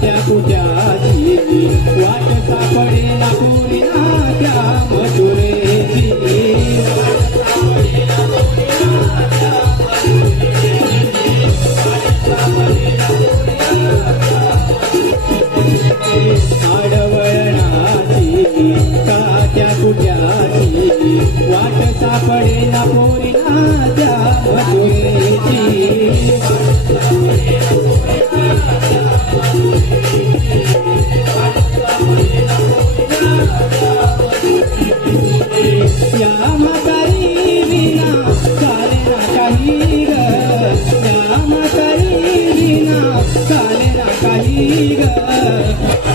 त्या कुट्याची वाट सापडे ना पुरी त्या मजुरेची आडवळणाची काट्या कुट्याची वाट सापडे ना पुरी ना चाले ना काही ग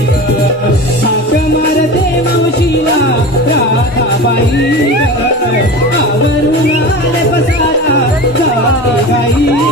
हाक मारते मावशीला राधाबाई आवरून आले पसारा झाली गाई